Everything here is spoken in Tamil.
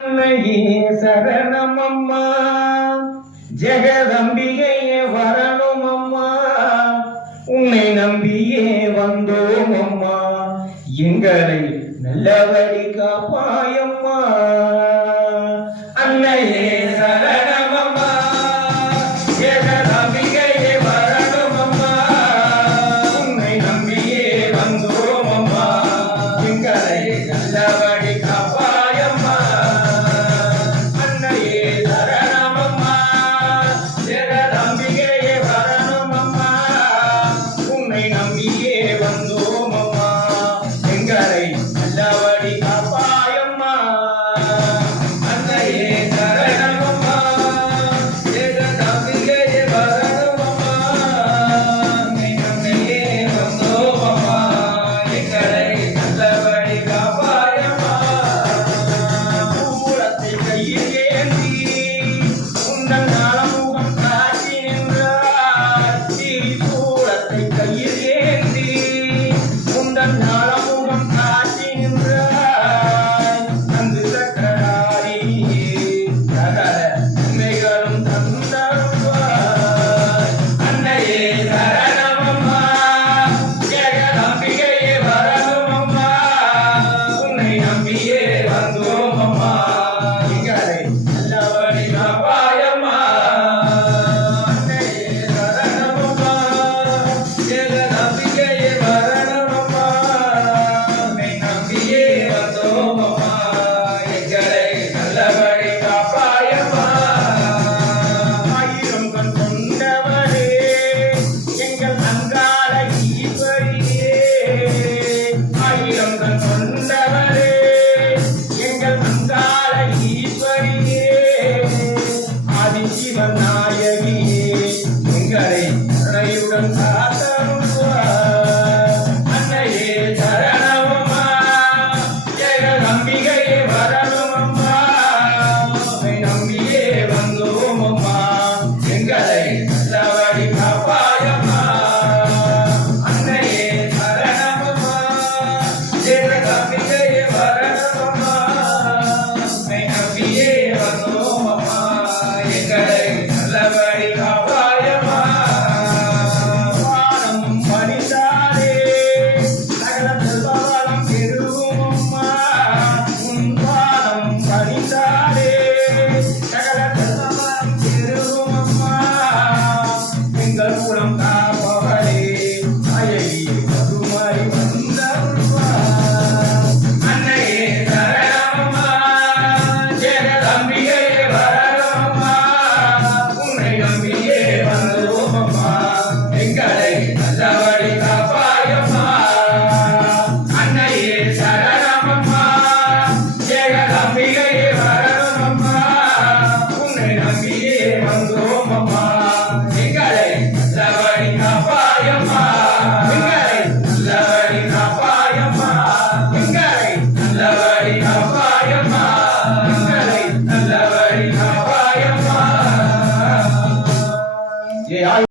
அன்னையே சரணம் அம்மா, ஜெகதம்பிகையே வரணும் அம்மா, உன்னை நம்பியே வந்தோம் அம்மா, எங்களை நல்லபடி காப்பாயம்மா. அன்னையே சரணம் அம்மா, ஜெகதம்பிகையே வரணும் அம்மா, உன்னை நம்பியே வந்தோம் அம்மா, எங்களை நல்லபடி காப்பாயம்மா. நம்பியே வந்தோம் அம்மா, எங்களை நல்லபடி காப்பாயம்மா. அன்னையே சரணம் அம்மா, ஜெகதம்பிகையே வரணும் அம்மா, உன்னை நம்பியே வந்தோம் அம்மா, எங்களை நல்லபடி காப்பாயம்மா. பூரத்தை கையில் ஏந்தி உந்தன் நலமுகம் காட்டி நின்றார், பூரத்தை கையில் ஞானமுகம் காட்டி நின்றாய், அங்கு சக்கராரியே சகல உண்மைகளும் தந்தருவாய். அன்னையே சரணம் அம்மா, ஜெகதம்பிகையே வரணும் அம்மா, உன்னை நம்பியே வந்தோம் அம்மா, எங்களை நல்லபடி காப்பாயம்மா. அன்னையே சரணம் அம்மா, ஜெகதம்பிகையே வரணும் அம்மா, எங்களை நல்லபடி காப்பாயம்மா. ஆயிரம் கண் கொண்டவரே எங்கள் அங்காள ஈஸ்வரியே, ஆயிரம் கண் கொண்டவரே எங்கள் அங்காள ஈஸ்வரியே, ஆதிசிவன் நாயகியே எங்களை கருணையுடன் காத்தருள்வார். அன்னையே சரணம் அம்மா, ஜெகதம்பிகையே வரணும் அம்மா, உன்னை நம்பியே வந்தோம் அம்மா, எங்களை நல்லபடி காப்பாயம்மா. அன்னையே சரணம் அம்மா, ஜெகதம்பிகையே வரணும் அம்மா, உன்னை நம்பியே வந்தோம் அம்மா, எங்களை நல்லபடி காப்பாயம்மா. வானம் பணிந்தாலே சகல செல்வவளம் பெருகும் அம்மா, உன் பாதம் பணிந்தாலே சகல செல்வவளம் பெருகும் அம்மா, எங்கள் குலம் காப்பவளே அயகி கருமாய் வந்தருள்வார். அன்னையே சரணம் அம்மா, ஜெகதம்பிகையே வரணும் அம்மா, உன்னை நம்பியே வந்தோம் அம்மா, எங்களை நல்லபடி காப்பாயம்மா. அன்னையே சரணம் அம்மா, ஜெகதம்பிகையே வரணும் அம்மா, உன்னை நம்பியே வந்தோம்